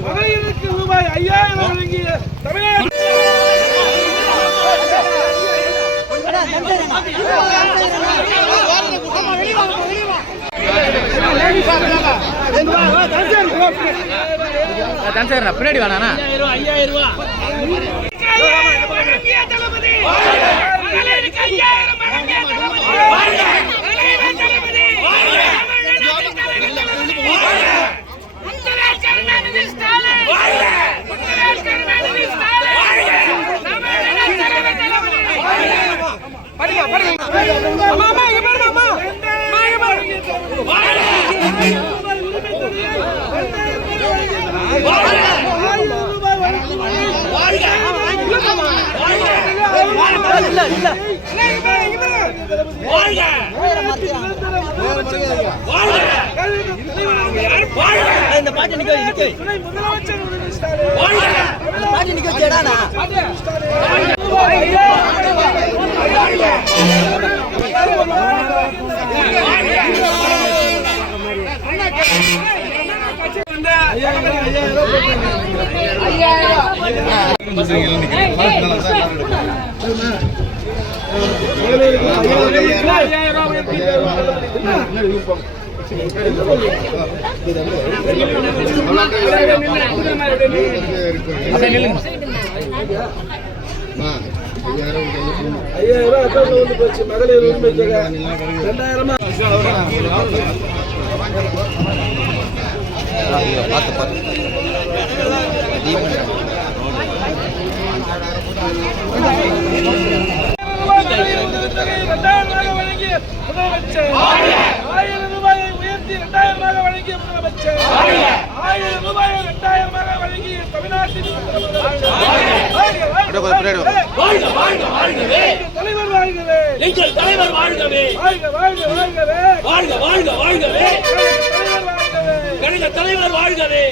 மகளிருக்கு ரூபாய் 5000 வழங்கிய தமிழ்நாடு பின்னாடி வேணா 5000 மகளிர் உரிமை தொகை 2000 வழங்கிய முதலமைச்சர் 1000 ரூபாயை உயர்த்தி 2000 வழங்கிய முதலமைச்சர் 1000 ரூபாயை 2000 வழங்கிய தமிழ்நாட்டின் தலைவர் வாழ்கவே எங்கள் தலைவர் வாழ்கவே வாழ்க வாழ்க வாழ்கவே வாழ்க வாழ்க வாழ்கவே தலைவர் வாழ்கவே